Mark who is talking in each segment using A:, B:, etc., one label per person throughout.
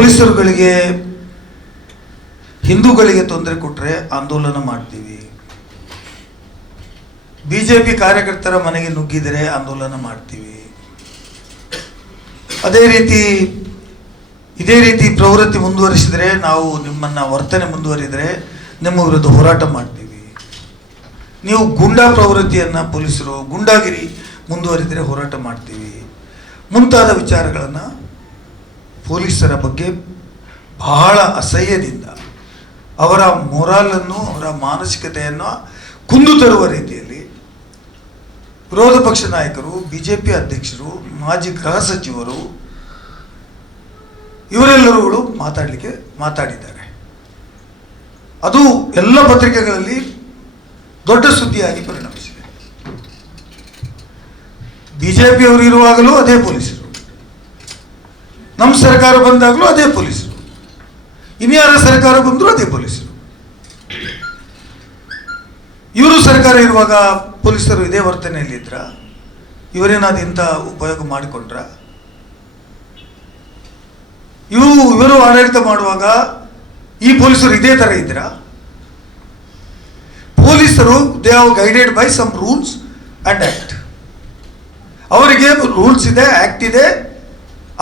A: ಪೊಲೀಸರುಗಳಿಗೆ, ಹಿಂದೂಗಳಿಗೆ ತೊಂದರೆ ಕೊಟ್ಟರೆ ಆಂದೋಲನ ಮಾಡ್ತೀವಿ. ಬಿಜೆಪಿ ಕಾರ್ಯಕರ್ತರ ಮನೆಗೆ ನುಗ್ಗಿದರೆ ಆಂದೋಲನ ಮಾಡ್ತೀವಿ. ಅದೇ ರೀತಿ, ಇದೇ ರೀತಿ ಪ್ರವೃತ್ತಿ ಮುಂದುವರಿಸಿದರೆ ನಾವು ನಿಮ್ಮನ್ನ ವರ್ತನೆ ಮುಂದುವರಿದರೆ ನಿಮ್ಮ ವಿರುದ್ಧ ಹೋರಾಟ ಮಾಡ್ತೀವಿ. ನೀವು ಗುಂಡಾ ಪ್ರವೃತ್ತಿಯನ್ನು ಪೊಲೀಸರು ಗುಂಡಾಗಿರಿ ಮುಂದುವರಿದರೆ ಹೋರಾಟ ಮಾಡ್ತೀವಿ. ಮುಂತಾದ ವಿಚಾರಗಳನ್ನು ಪೊಲೀಸರ ಬಗ್ಗೆ ಬಹಳ ಅಸಹ್ಯದಿಂದ ಅವರ ಮೊರಾಲನ್ನು, ಅವರ ಮಾನಸಿಕತೆಯನ್ನು ಕುಂದು ತರುವ ರೀತಿಯಲ್ಲಿ ವಿರೋಧ ಪಕ್ಷ ನಾಯಕರು, ಬಿಜೆಪಿ ಅಧ್ಯಕ್ಷರು, ಮಾಜಿ ಗೃಹ ಸಚಿವರು ಇವರೆಲ್ಲರುಗಳು ಮಾತಾಡಲಿಕ್ಕೆ ಮಾತಾಡಿದ್ದಾರೆ. ಅದು ಎಲ್ಲ ಪತ್ರಿಕೆಗಳಲ್ಲಿ ದೊಡ್ಡ ಸುದ್ದಿಯಾಗಿ ಪರಿಣಮಿಸಿದೆ. ಬಿಜೆಪಿಯವರು ಇರುವಾಗಲೂ ಅದೇ ಪೊಲೀಸರು. ನಮ್ಮ ಸರ್ಕಾರ ಬಂದಾಗಲೂ ಅದೇ ಪೊಲೀಸರು. ಇನ್ಯಾರ ಸರ್ಕಾರ ಬಂದರೂ ಅದೇ ಪೊಲೀಸರು. ಇವರು ಸರ್ಕಾರ ಇರುವಾಗ ಪೊಲೀಸರು ಇದೇ ವರ್ತನೆಯಲ್ಲಿದ್ರ ಇವರೇನಾದ್ರು ಇಂಥ ಉಪಯೋಗ ಮಾಡಿಕೊಂಡ್ರ? ಇವರು ಇವರು ಆಡಳಿತ ಮಾಡುವಾಗ ಈ ಪೊಲೀಸರು ಇದೇ ಥರ ಇದ್ರ? ಪೊಲೀಸರು, they are guided by some rules and act ಅವರಿಗೆ ರೂಲ್ಸ್ ಇದೆ ಆ್ಯಕ್ಟ್ ಇದೆ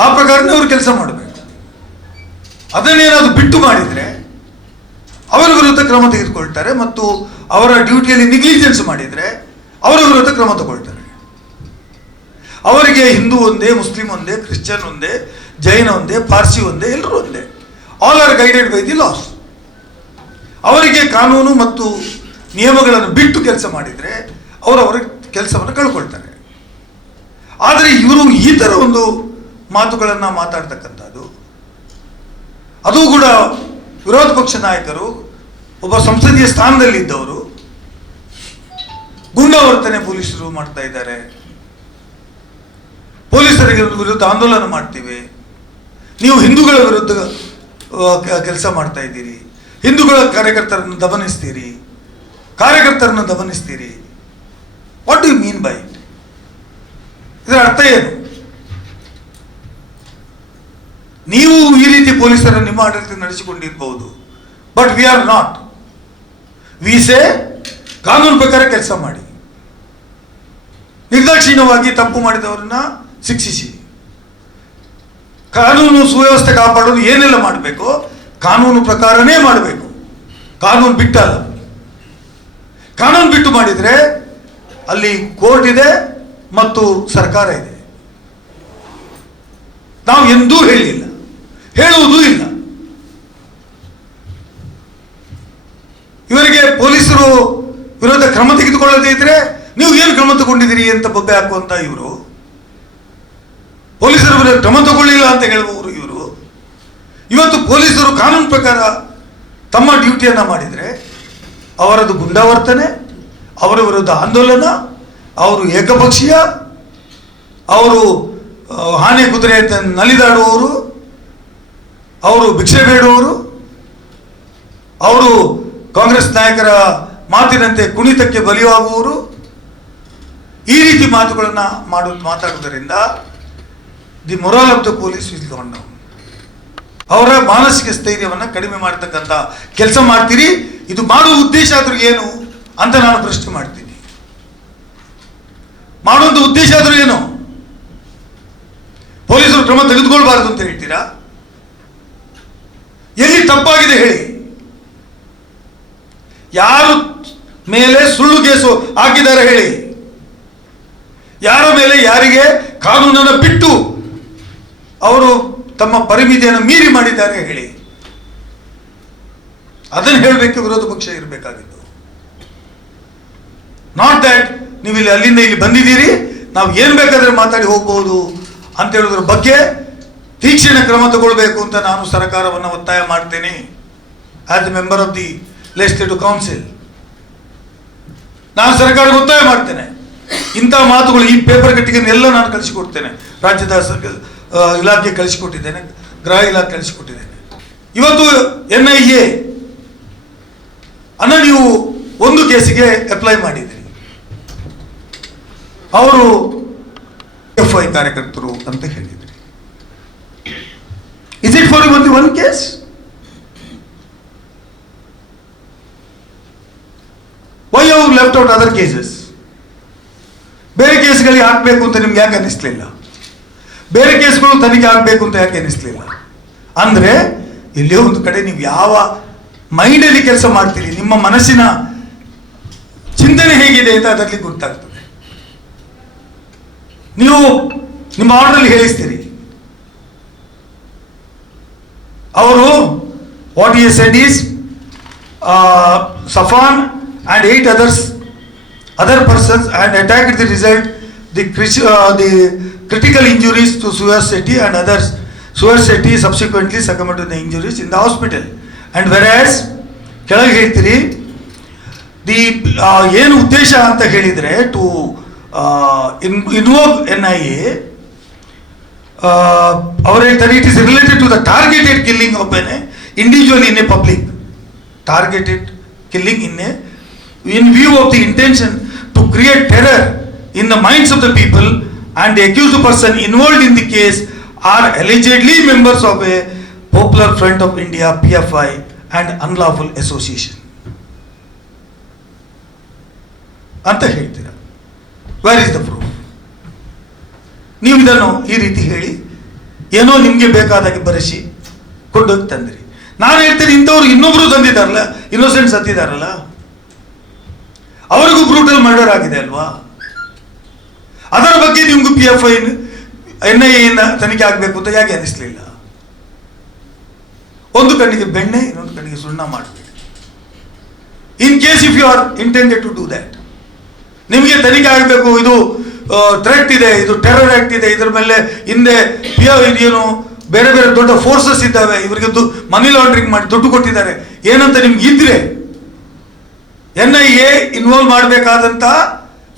A: ಆ ಪ್ರಕಾರನೇ ಅವರು ಕೆಲಸ ಮಾಡಬೇಕು. ಅದನ್ನೇನಾದ್ರು ಬಿಟ್ಟು ಮಾಡಿದರೆ ಅವರ ವಿರುದ್ಧ ಕ್ರಮ ತೆಗೆದುಕೊಳ್ತಾರೆ ಮತ್ತು ಅವರ ಡ್ಯೂಟಿಯಲ್ಲಿ ನಿಗ್ಲಿಜೆನ್ಸ್ ಮಾಡಿದರೆ ಅವರ ವಿರುದ್ಧ ಕ್ರಮ ತಗೊಳ್ತಾರೆ. ಅವರಿಗೆ ಹಿಂದೂ ಒಂದೇ, ಮುಸ್ಲಿಂ ಒಂದೇ, ಕ್ರಿಶ್ಚಿಯನ್ ಒಂದೇ, ಜೈನ ಒಂದೇ, ಪಾರ್ಸಿ ಒಂದೇ, ಎಲ್ಲರೂ ಒಂದೇ. All are guided by the laws ಅವರಿಗೆ ಕಾನೂನು ಮತ್ತು ನಿಯಮಗಳನ್ನು ಬಿಟ್ಟು ಕೆಲಸ ಮಾಡಿದರೆ ಅವರು ಅವರ ಕೆಲಸವನ್ನು ಕಳ್ಕೊಳ್ತಾರೆ. ಆದರೆ ಇವರು ಈ ಥರ ಒಂದು ಮಾತುಗಳನ್ನು ಮಾತಾಡ್ತಕ್ಕಂಥದ್ದು. ಅದು ಕೂಡ ವಿರೋಧ ಪಕ್ಷ ನಾಯಕರು, ಒಬ್ಬ ಸಂಸದೀಯ ಸ್ಥಾನದಲ್ಲಿದ್ದವರು ಗುಂಡಾವರ್ತನೆ ಪೊಲೀಸರು ಮಾಡ್ತಾ ಇದ್ದಾರೆ. ಪೊಲೀಸರಿಗೆ ವಿರುದ್ಧ ಆಂದೋಲನ ಮಾಡ್ತೀವಿ. ನೀವು ಹಿಂದೂಗಳ ವಿರುದ್ಧ ಕೆಲಸ ಮಾಡ್ತಾ ಇದ್ದೀರಿ. ಹಿಂದೂಗಳ ಕಾರ್ಯಕರ್ತರನ್ನು ದಮನಿಸ್ತೀರಿ ಕಾರ್ಯಕರ್ತರನ್ನು ದಮನಿಸ್ತೀರಿ ವಾಟ್ ಯು ಮೀನ್ ಬೈ ಇದರ ಅರ್ಥ ಏನು? ನೀವು ಈ ರೀತಿ ಪೊಲೀಸರ ನಿಮ್ಮ ಆಡಳಿತ ನಡೆಸಿಕೊಂಡಿರಬಹುದು but we are not we say ಕಾನೂನು ಪ್ರಕಾರ ಕೆಲಸ ಮಾಡಿ. ನಿರ್ದಾಕ್ಷಿಣ್ಯವಾಗಿ ತಪ್ಪು ಮಾಡಿದವರನ್ನ ಶಿಕ್ಷಿಸಿ. ಕಾನೂನು ಸುವ್ಯವಸ್ಥೆ ಕಾಪಾಡೋದು ಏನೆಲ್ಲ ಮಾಡಬೇಕು? ಕಾನೂನು ಪ್ರಕಾರನೇ ಮಾಡಬೇಕು. ಕಾನೂನು ಬಿಟ್ಟಲ್ಲ. ಕಾನೂನು ಬಿಟ್ಟು ಮಾಡಿದರೆ ಅಲ್ಲಿ ಕೋರ್ಟ್ ಇದೆ ಮತ್ತು ಸರ್ಕಾರ ಇದೆ. ನಾವು ಎಂದೂ ಹೇಳಿಲ್ಲ. ಹೇಳುವುದೂ ಇಲ್ಲ. ಇವರಿಗೆ ಪೊಲೀಸರು ವಿರೋಧ ಕ್ರಮ ತೆಗೆದುಕೊಳ್ಳದೇ ಇದ್ರೆ ನೀವು ಏನು ಕ್ರಮ ತಗೊಂಡಿದ್ದೀರಿ ಅಂತ ಬೊಬ್ಬೆ ಹಾಕುವಂತ ಇವರು? ಪೊಲೀಸರ ವಿರುದ್ಧ ಕ್ರಮ ತಗೊಳ್ಳಿಲ್ಲ ಅಂತ ಹೇಳುವವರು ಇವರು? ಇವತ್ತು ಪೊಲೀಸರು ಕಾನೂನು ಪ್ರಕಾರ ತಮ್ಮ ಡ್ಯೂಟಿಯನ್ನು ಮಾಡಿದರೆ ಅವರದು ಗುಂಡಾವರ್ತನೆ, ಅವರ ವಿರುದ್ಧ ಆಂದೋಲನ, ಅವರು ಏಕಪಕ್ಷೀಯ, ಅವರು ಆನೆ ಕುದುರೆ ಅಂತ ನಲಿದಾಡುವವರು ಅವರು ಭಿಕ್ಷೆ ಬೇಡುವವರು, ಅವರು ಕಾಂಗ್ರೆಸ್ ನಾಯಕರ ಮಾತಿನಂತೆ ಕುಣಿತಕ್ಕೆ ಬಲಿಯಾಗುವವರು, ಈ ರೀತಿ ಮಾತುಗಳನ್ನು ಮಾಡು, ಮಾತಾಡುವುದರಿಂದ the moral of the police is gone ಅವರ ಮಾನಸಿಕ ಸ್ಥೈರ್ಯವನ್ನು ಕಡಿಮೆ ಮಾಡತಕ್ಕಂಥ ಕೆಲಸ ಮಾಡ್ತೀರಿ, ಇದು ಮಾಡುವ ಉದ್ದೇಶ ಆದರೂ ಏನು ಅಂತ ನಾನು ಪ್ರಶ್ನೆ ಮಾಡ್ತೀನಿ. ಮಾಡುವಂಥ ಉದ್ದೇಶ ಆದರೂ ಏನು? ಪೊಲೀಸರು ಕ್ರಮ ತೆಗೆದುಕೊಳ್ಬಾರ್ದು ಅಂತ ಹೇಳ್ತೀರಾ? ಎಲ್ಲಿ ತಪ್ಪಾಗಿದೆ ಹೇಳಿ. ಯಾರು ಮೇಲೆ ಸುಳ್ಳು ಕೇಸು ಹಾಕಿದ್ದಾರೆ ಹೇಳಿ. ಯಾರ ಮೇಲೆ ಯಾರಿಗೆ ಕಾನೂನನ್ನು ಬಿಟ್ಟು ಅವರು ತಮ್ಮ ಪರಿಮಿತಿಯನ್ನು ಮೀರಿ ಮಾಡಿದ್ದಾರೆ ಹೇಳಿ. ಅದನ್ನು ಹೇಳಬೇಕು, ವಿರೋಧ ಪಕ್ಷ ಇರಬೇಕಾಗಿತ್ತು. ನಾಟ್ ದ್ಯಾಟ್ ನೀವು ಇಲ್ಲಿ ಅಲ್ಲಿಂದ ಇಲ್ಲಿ ಬಂದಿದ್ದೀರಿ, ನಾವು ಏನು ಬೇಕಾದರೆ ಮಾತಾಡಿ ಹೋಗ್ಬೋದು ಅಂತ ಹೇಳೋದ್ರ ಬಗ್ಗೆ ತೀಕ್ಷ್ಣ ಕ್ರಮ ತಗೊಳ್ಬೇಕು ಅಂತ ನಾನು ಸರ್ಕಾರವನ್ನು ಒತ್ತಾಯ ಮಾಡ್ತೇನೆ. As a member of the legislative council ನಾನು ಸರ್ಕಾರಕ್ಕೆ ಒತ್ತಾಯ ಮಾಡ್ತೇನೆ. ಇಂಥ ಮಾತುಗಳು ಈ ಪೇಪರ್ ಕಟ್ಟಿಗೆನೆಲ್ಲ ನಾನು ಕಳಿಸಿಕೊಡ್ತೇನೆ ರಾಜ್ಯದ ಇಲಾಖೆ ಕಳಿಸಿಕೊಟ್ಟಿದ್ದೇನೆ ಗೃಹ ಇಲಾಖೆ ಕಳಿಸಿಕೊಟ್ಟಿದ್ದೇನೆ ಇವತ್ತು ಎನ್ ಐ ಎ ಅನ್ನ ನೀವು ಒಂದು ಕೇಸಿಗೆ ಅಪ್ಲೈ ಮಾಡಿದ್ದೀರಿ. ಅವರು ಎಫ್ ಐ ಕಾರ್ಯಕರ್ತರು ಅಂತ ಹೇಳಿದ್ರಿ. Is it for only one case? One case why left out other cases ಬೇರೆ ಕೇಸ್ಗಳಿಗೆ ಹಾಕಬೇಕು ಅಂತ ನಿಮ್ಗೆ ಯಾಕೆ ಅನಿಸ್ಲಿಲ್ಲ ಬೇರೆ ಕೇಸ್ಗಳು ತನಿಖೆ ಆಗಬೇಕು ಅಂತ ಯಾಕೆ ಅನಿಸ್ಲಿಲ್ಲ ಅಂದರೆ ಎಲ್ಲಿಯೋ ಒಂದು ಕಡೆ ನೀವು ಯಾವ ಮೈಂಡಲ್ಲಿ ಕೆಲಸ ಮಾಡ್ತೀರಿ, ನಿಮ್ಮ ಮನಸ್ಸಿನ ಚಿಂತನೆ ಹೇಗಿದೆ ಅಂತ ಅದರಲ್ಲಿ ಗೊತ್ತಾಗ್ತದೆ. ನೀವು ನಿಮ್ಮ ಆರ್ಡರಲ್ಲಿ ಹೇಳಿಸ್ತೀರಿ. ಅವರು what said said is Safwan and eight others and attacked the result the, cris- uh, the critical injuries to Suyash Shetty and others. Suyash Shetty subsequently succumbed to the injuries in the hospital. And whereas ಕೆಳಗೆ ಹೇಳ್ತೀರಿ the ಏನು ಉದ್ದೇಶ ಅಂತ ಹೇಳಿದರೆ to in involve N I A ಅವ್ರು ಹೇಳ್ತಾರೆ it is related to the targeted killing of an individual in a public targeted killing in a in view of the intention to create terror in the minds of the people and the accused person involved in the case are allegedly members of a popular front of india pfi and unlawful association ಅಂತ ಹೇಳ್ತೀರ where is the proof ನೀವು ಇದನ್ನು ಈ ರೀತಿ ಹೇಳಿ, ಏನೋ ನಿಮಗೆ ಬೇಕಾದಾಗೆ ಬರೆಸಿ ಕೊಂಡೋಗಿ ತಂದಿರಿ. ನಾನು ಹೇಳ್ತೀನಿ, ಇಂಥವ್ರು ಇನ್ನೊಬ್ರು ತಂದಿದ್ದಾರಲ್ಲ, ಇನ್ನೋಸೆಂಟ್ ಸತ್ತಿದಾರಲ್ಲ, ಅವರಿಗೂ ಬ್ರೂಟಲ್ ಮರ್ಡರ್ ಆಗಿದೆ ಅಲ್ವಾ? ಅದರ ಬಗ್ಗೆ ನಿಮ್ಗೂ P F I N I ಎನ ತನಿಖೆ ಆಗಬೇಕು ಅಂತ ಯಾಕೆ ಅನಿಸ್ಲಿಲ್ಲ ಒಂದು ಕಣ್ಣಿಗೆ ಬೆಣ್ಣೆ, ಇನ್ನೊಂದು ಕಣ್ಣಿಗೆ ಸುಣ್ಣ ಮಾಡಬೇಡಿ in case if you are intended to do that ನಿಮಗೆ ತನಿಖೆ ಆಗಬೇಕು, ಇದು ಥ್ರೆಟ್ ಇದೆ, ಇದು ಟೆರರ್ ಆಕ್ಟ್ ಇದೆ. ಇದ್ರ ಮೇಲೆ ಹಿಂದೆ ಏನು ಬೇರೆ ಬೇರೆ ದೊಡ್ಡ ಫೋರ್ಸಸ್ ಇದ್ದಾವೆ. ಇವರಿಗೆ ಮನಿ ಲಾಂಡ್ರಿಂಗ್ ಮಾಡಿ ದುಡ್ಡು ಕೊಟ್ಟಿದ್ದಾರೆ. ಏನಂತ ನಿಮ್ಗೆ ಇದ್ರೆ? ಎನ್ ಐ ಎ ಇನ್ವಾಲ್ವ್ ಮಾಡಬೇಕಾದಂತ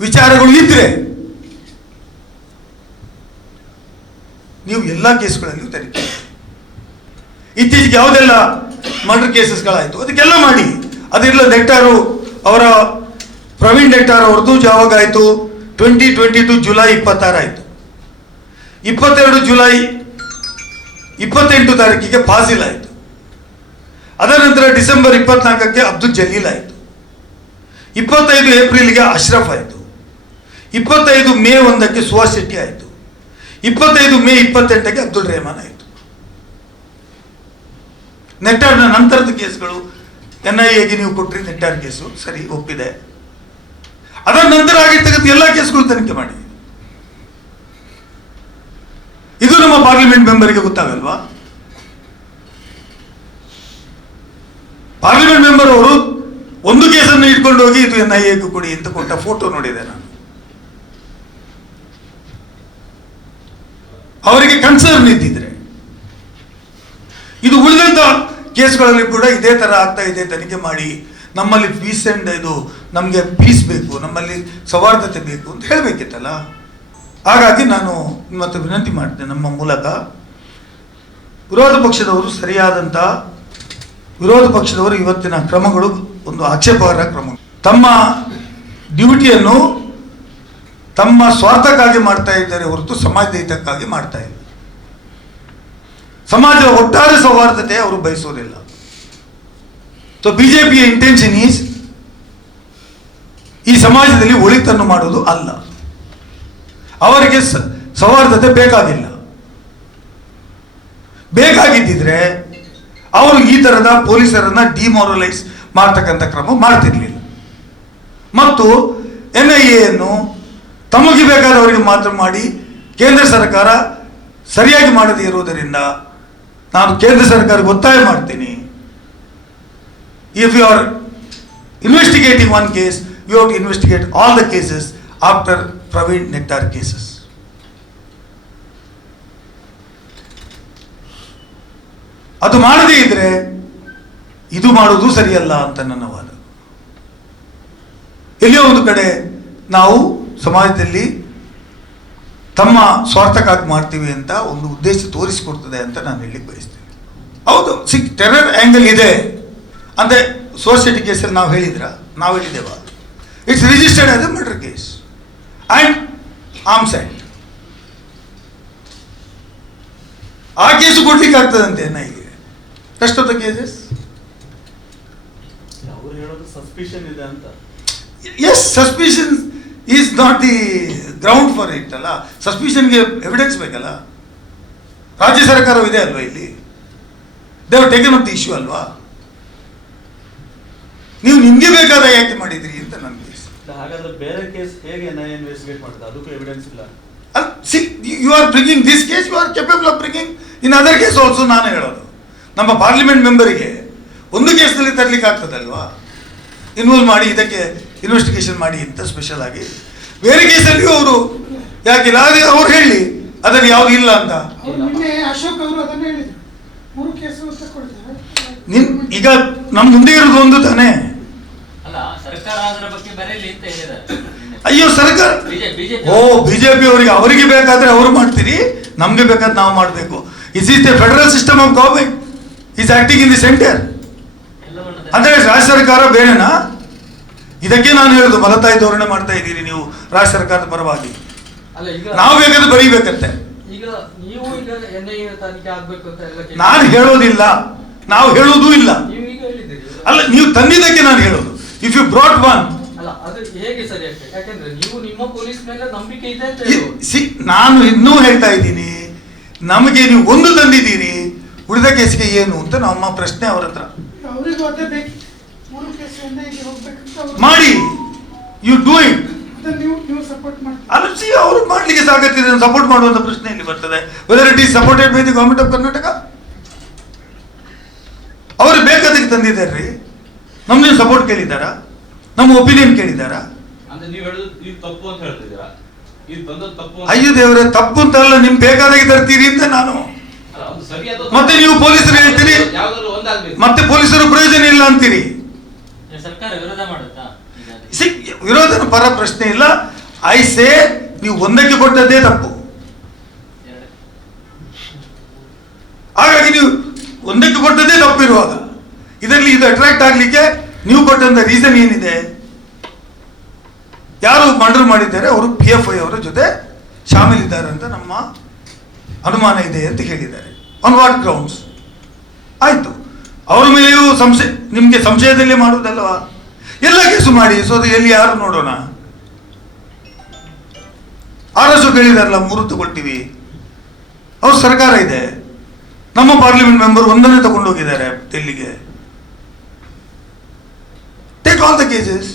A: ವಿಚಾರಗಳು ಇದ್ರೆ? ನೀವು ಎಲ್ಲ ಕೇಸ್ಗಳಲ್ಲಿ ಮಾಡಿ. ಇತ್ತೀಚೆಗೆ ಯಾವುದೆಲ್ಲ ಮರ್ಡರ್ ಕೇಸಸ್ಗಳಾಯಿತು ಅದಕ್ಕೆಲ್ಲ ಮಾಡಿ. ಅದಿಲ್ಲ ದೆಟ್ಟಾರು ಅವರ ಪ್ರವೀಣ್ ನೆಟ್ಟಾರ್ ಅವ್ರದ್ದು ಯಾವಾಗ ಆಯಿತು. ಟ್ವೆಂಟಿ ಟ್ವೆಂಟಿ ಟು ಜುಲೈ ಇಪ್ಪತ್ತಾರಾಯಿತು. ಇಪ್ಪತ್ತೆರಡು ಜುಲೈ ಇಪ್ಪತ್ತೆಂಟು ತಾರೀಕಿಗೆ ಫಾಸಿಲ್ ಆಯಿತು ಅದರ ನಂತರ ಡಿಸೆಂಬರ್ ಇಪ್ಪತ್ನಾಲ್ಕಕ್ಕೆ ಅಬ್ದುಲ್ ಜಲೀಲ್ ಆಯಿತು. ಇಪ್ಪತ್ತೈದು ಏಪ್ರಿಲ್ಗೆ ಅಶ್ರಫ್ ಆಯಿತು. ಇಪ್ಪತ್ತೈದು ಮೇ ಒಂದಕ್ಕೆ ಸುಹಾಸ್ ಶೆಟ್ಟಿ ಆಯಿತು. ಇಪ್ಪತ್ತೈದು ಮೇ ಇಪ್ಪತ್ತೆಂಟಕ್ಕೆ ಅಬ್ದುಲ್ ರೆಹಮಾನ್ ಆಯಿತು. ನೆಟ್ಟಾರ್ನ ನಂತರದ ಕೇಸ್ಗಳು, ಎನ್ ಐ ಎಗೆ ನೀವು ಕೊಟ್ಟರೆ ನೆಟ್ಟಾರ್ ಕೇಸು ಸರಿ, ಒಪ್ಪಿದೆ. ಅದರ ನಂತರ ಆಗಿರ್ತಕ್ಕಂಥ ಎಲ್ಲ ಕೇಸ್ಗಳು ತನಿಖೆ ಮಾಡಿ. ಇದು ನಮ್ಮ ಪಾರ್ಲಿಮೆಂಟ್ ಮೆಂಬರ್ಗೆ ಗೊತ್ತಾಗಲ್ವಾ? ಪಾರ್ಲಿಮೆಂಟ್ ಮೆಂಬರ್ ಅವರು ಒಂದು ಕೇಸನ್ನು ಇಟ್ಕೊಂಡು ಹೋಗಿ ಇದು ಎನ್ ಐ ಕೊಡಿ ಅಂತ ಕೊಟ್ಟ ಫೋಟೋ ನೋಡಿದೆ ನಾನು. ಅವರಿಗೆ ಕನ್ಸರ್ನ್ ಇದ್ದಿದ್ರೆ. ಇದು ಉಳಿದಂತ ಕೇಸ್ಗಳಲ್ಲಿ ಕೂಡ ಇದೇ ತರ ಆಗ್ತಾ ಇದೆ, ತನಿಖೆ ಮಾಡಿ ನಮ್ಮಲ್ಲಿ ಪೀಸ್ ಅಂಡ್ ಇದು ನಮಗೆ ಪೀಸ್ ಬೇಕು, ನಮ್ಮಲ್ಲಿ ಸೌಹಾರ್ದತೆ ಬೇಕು ಅಂತ ಹೇಳಬೇಕಿತ್ತಲ್ಲ? ಹಾಗಾಗಿ ನಾನು ಇವತ್ತು ವಿನಂತಿ ಮಾಡ್ತೇನೆ ನಮ್ಮ ಮೂಲಕ. ವಿರೋಧ ಪಕ್ಷದವರು ಸರಿಯಾದಂಥ ವಿರೋಧ ಪಕ್ಷದವರು ಇವತ್ತಿನ ಕ್ರಮಗಳು ಒಂದು ಆಕ್ಷೇಪಾರ್ಹ ಕ್ರಮ ತಮ್ಮ ಡ್ಯೂಟಿಯನ್ನು ತಮ್ಮ ಸ್ವಾರ್ಥಕ್ಕಾಗಿ ಮಾಡ್ತಾ ಇದ್ದಾರೆ ಹೊರತು ಸಮಾಜದ ಹಿತಕ್ಕಾಗಿ ಮಾಡ್ತಾ ಇಲ್ಲ. ಸಮಾಜದ ಒಟ್ಟಾರೆ ಸೌಹಾರ್ದತೆ ಅವರು ಬಯಸೋದಿಲ್ಲ. ಸೊ ಬಿಜೆಪಿಯ ಇಂಟೆನ್ಷನ್ ಈಸ್ ಈ ಸಮಾಜದಲ್ಲಿ ಒಳಿತನ್ನು ಮಾಡುವುದು ಅಲ್ಲ. ಅವರಿಗೆ ಸೌಹಾರ್ದತೆ ಬೇಕಾಗಿಲ್ಲ. ಬೇಕಾಗಿದ್ದಿದ್ರೆ, ಅವರು ಈ ತರದ ಪೊಲೀಸರನ್ನ ಡಿಮಾರಲೈಸ್ ಮಾಡ್ತಕ್ಕಂಥ ಕ್ರಮ ಮಾಡ್ತಿರ್ಲಿಲ್ಲ. ಮತ್ತು ಎನ್ ಐ ಎಯನ್ನು ತಮಗೆ ಬೇಕಾದವರಿಗೆ ಮಾತ್ರ ಮಾಡಿ ಕೇಂದ್ರ ಸರ್ಕಾರ ಸರಿಯಾಗಿ ಮಾಡದೇ ಇರುವುದರಿಂದ ನಾನು ಕೇಂದ್ರ ಸರ್ಕಾರಕ್ಕೆ ಒತ್ತಾಯ ಮಾಡ್ತೀನಿ. If you are investigating one case you have to investigate all the cases after Praveen Nettar cases ಅದು ಮಾಡದೇ ಇದ್ರೆ ಇದು ಮಾಡುವುದು ಸರಿಯಲ್ಲ ಅಂತ ನನ್ನ ವಾದ. ಎಲ್ಲಿಯೋ ಒಂದು ಕಡೆ ನಾವು ಸಮಾಜದಲ್ಲಿ ತಮ್ಮ ಸ್ವಾರ್ಥಕ್ಕಾಗಿ ಮಾಡ್ತೀವಿ ಅಂತ ಒಂದು ಉದ್ದೇಶ ತೋರಿಸಿಕೊಡ್ತದೆ ಅಂತ ನಾನು ಹೇಳಲಿಕ್ಕೆ ಬಯಸ್ತೇನೆ. ಹೌದು ಸಿಕ್ ಟೆರರ್ ಆ್ಯಂಗಲ್ ಇದೆ. ಅಂದರೆ ಸೋಸೈಟಿ ಕೇಸಲ್ಲಿ ನಾವು ಹೇಳಿದ್ರ ನಾವು ಹೇಳಿದ್ದೇವ. It's registered as a murder case and arms act ಆ ಕೇಸು ಕೊಡ್ಲಿಕ್ಕೆ ಆಗ್ತದಂತೆ ನನಗೆ ಎಷ್ಟೊತ್ತ ಕೇಸಸ್
B: ಸಸ್ಪಿಷನ್ ಇದೆ ಅಂತ.
A: Yes suspicion is not the ground for it ಅಲ್ಲ. ಸಸ್ಪಿಷನ್ಗೆ ಎವಿಡೆನ್ಸ್ ಬೇಕಲ್ಲ. ರಾಜ್ಯ ಸರ್ಕಾರವಿದೆ ಅಲ್ವಾ ಇಲ್ಲಿ? They've taken up the issue ಅಲ್ವಾ? ನೀವು ನಿಮ್ಗೆ ಬೇಕಾದ ಯಾಕೆ ಮಾಡಿದ್ರಿ ಅಂತ ನನ್ನ ಕೇಸ್
B: ಹಾಗಾದ್ರೆ ಬೇರೆ ಕೇಸ್ ಹೇಗೆ ಇನ್ವೆಸ್ಟಿಗೇಟ್ ಮಾಡಿದ ಅದಕ್ಕೂ ಎವಿಡೆನ್ಸ್ ಇಲ್ಲ.
A: See you are bringing this case you are capable of bringing in other case also ನಾನು ಹೇಳೋದು. ನಮ್ಮ ಪಾರ್ಲಿಮೆಂಟ್ ಮೆಂಬರಿಗೆ ಒಂದು ಕೇಸ್ನಲ್ಲಿ ತರಲಿಕ್ಕೆ ಆಗ್ತದಲ್ವಾ? ಇನ್ವಾಲ್ವ್ ಮಾಡಿ ಇದಕ್ಕೆ ಇನ್ವೆಸ್ಟಿಗೇಷನ್ ಮಾಡಿ ಅಂತ ಸ್ಪೆಷಲ್ ಆಗಿ. ಬೇರೆ ಕೇಸಲ್ಲಿಯೂ ಅವರು ಯಾಕಿಲ್ಲ ಅದೇ ಅವ್ರು ಹೇಳಿ ಅದನ್ನು ಯಾವುದು ಇಲ್ಲ ಅಂತ.
C: ಅವ್ರು ಅಶೋಕ್ ಅವರು ಅದನ್ನ ಹೇಳಿದ್ರು. ಮೂರು ಕೇಸು ತಗೊಳ್ತಾರೆ
A: ನಿನ್ ಈಗ ನಮ್ಮ ಮುಂದೆ ಇರೋದು ಒಂದು ತಾನೇ. ಅಯ್ಯೋ ಸರ್ಕಾರ? ಓ ಬಿಜೆಪಿ ಅವರಿಗೆ ಅವರಿಗೆ ಬೇಕಾದ್ರೆ ಅವರು ಮಾಡ್ತೀರಿ ನಮ್ಗೆ ಬೇಕಾದ್ರೆ ನಾವು ಮಾಡಬೇಕು. Is is the federal system of government is acting in the
D: centre
A: ಅಂದ್ರೆ ರಾಜ್ಯ ಸರ್ಕಾರ ಬೇರೆನಾ? ಇದಕ್ಕೆ ನಾನು ಹೇಳುದು ಮಲತಾಯಿ ಧೋರಣೆ ಮಾಡ್ತಾ ಇದ್ದೀರಿ ನೀವು ರಾಜ್ಯ ಸರ್ಕಾರದ ಪರವಾಗಿ. ನಾವು ಬೇಕಾದ್ರೆ ಬರೀಬೇಕಂತೆ. ನಾನು ಹೇಳೋದಿಲ್ಲ. ನಾವು ಹೇಳೋದು ಇಲ್ಲ. ಅಲ್ಲ ನೀವು ತಂದಿದ್ದಕ್ಕೆ ನಾನು ಹೇಳೋದು. ಇಫ್ ಯು ಬ್ರಾಟ್ ಒನ್ ನಾನು ಇನ್ನೂ ಹೇಳ್ತಾ ಇದ್ದೀನಿ ನಮಗೆ ನೀವು ಒಂದು ತಂದಿದ್ದೀರಿ ಉಳಿದ ಕೇಸಿಗೆ ಏನು ಅಂತ ನಮ್ಮ ಪ್ರಶ್ನೆ ಅವ್ರ ಹತ್ರ. ಮಾಡಿ. ಯು ಡೂ ಇಟ್ ಅವರು ಮಾಡ್ಲಿಕ್ಕೆ ಸಾಕತ್ತಿದೆ ಸಪೋರ್ಟ್ ಮಾಡುವಂತ ಪ್ರಶ್ನೆ ಇಲ್ಲಿ ಬರ್ತದೆ. Whether it is supported by the government of Karnataka ಅವರು ಬೇಕಾದಕ್ಕೆ ತಂದಿದ್ದಾರೆ. ನಮ್ದೇನು ಸಪೋರ್ಟ್ ಕೇಳಿದ್ದಾರಾ? ನಮ್ಮ ಒಪಿನಿಯನ್ ಕೇಳಿದ್ದಾರಾ?
E: ಅಂದ್ರೆ ನೀವು ಹೇಳುದು ಇದು ತಪ್ಪು ಅಂತ ಹೇಳ್ತಿದ್ದೀರಾ? ಇದು ಬಂದದ್ದು ತಪ್ಪು ಅಂತ-
A: ಅಯ್ಯೋ ದೇವರೇ ತಪ್ಪು ಅಂತಲ್ಲ ನಿಮ್ ಬೇಕಾದಾಗೆ ತರ್ತೀರಿ ಅಂತ ನಾನು.
E: ಅಲ್ಲ, ಅದು ಸರಿ ಅಥವಾ
A: ಮತ್ತೆ ನೀವು ಪೊಲೀಸರು ಹೇಳ್ತೀರಿ?
E: ಯಾವ್ದಾದ್ರು ಒಂದಾಗ್ಬೇಕು.
A: ಮತ್ತೆ ಪೊಲೀಸರು ಪ್ರಯೋಜನ ಇಲ್ಲ ಅಂತೀರಿ?
D: ಸರ್ಕಾರ ವಿರೋಧ ಮಾಡುತ್ತಾ? ಈಗ
A: ಸಿ ವಿರೋಧನ ಪರ ಪ್ರಶ್ನೆ ಇಲ್ಲ. ಐ ಸೇ ನೀವು ಒಂದಕ್ಕೆ ಕೊಟ್ಟದ್ದೇ ತಪ್ಪು.
D: ಎರಡು.
A: ಹಾಗಾಗಿ ನೀವು ಒಂದಕ್ಕೆ ಕೊಟ್ಟದ್ದೇ ತಪ್ಪಿರುವಾಗ. ಇದರಲ್ಲಿ ಇದು ಅಟ್ರಾಕ್ಟ್ ಆಗಲಿಕ್ಕೆ ನೀವು ಕೊಟ್ಟಂತ ರೀಸನ್ ಏನಿದೆ? ಯಾರು ಮಂಡ್ರು ಮಾಡಿದ್ದಾರೆ? ಅವರು ಪಿ ಎಫ್ ಐ ಅವರ ಜೊತೆ ಶಾಮೀಲಿದ್ದಾರೆ ಅಂತ ನಮ್ಮ ಅನುಮಾನ ಇದೆ ಅಂತ ಹೇಳಿದ್ದಾರೆ. ಆನ್ ವಾಟ್ ಗ್ರೌಂಡ್ಸ್ ಆಯಿತು. ಅವ್ರ ಮೇಲೆಯೂ ಸಂಶಯ, ನಿಮಗೆ ಸಂಶಯದಲ್ಲೇ ಮಾಡುವುದಲ್ವಾ? ಎಲ್ಲ ಕೇಸು ಮಾಡಿ ಸೊ ಅದು ಎಲ್ಲಿ ಯಾರು ನೋಡೋಣ? ಆರ್ ಎಸ್ ಕೇಳಿದಾರಲ್ಲ, ಮೂರು ತಗೊಳ್ತೀವಿ. ಅವ್ರ ಸರ್ಕಾರ ಇದೆ. ನಮ್ಮ ಪಾರ್ಲಿಮೆಂಟ್ ಮೆಂಬರ್ ಒಂದನ್ನೇ ತಗೊಂಡೋಗಿದ್ದಾರೆ, ಡೆಲ್ಲಿಗೆ. Take all the cases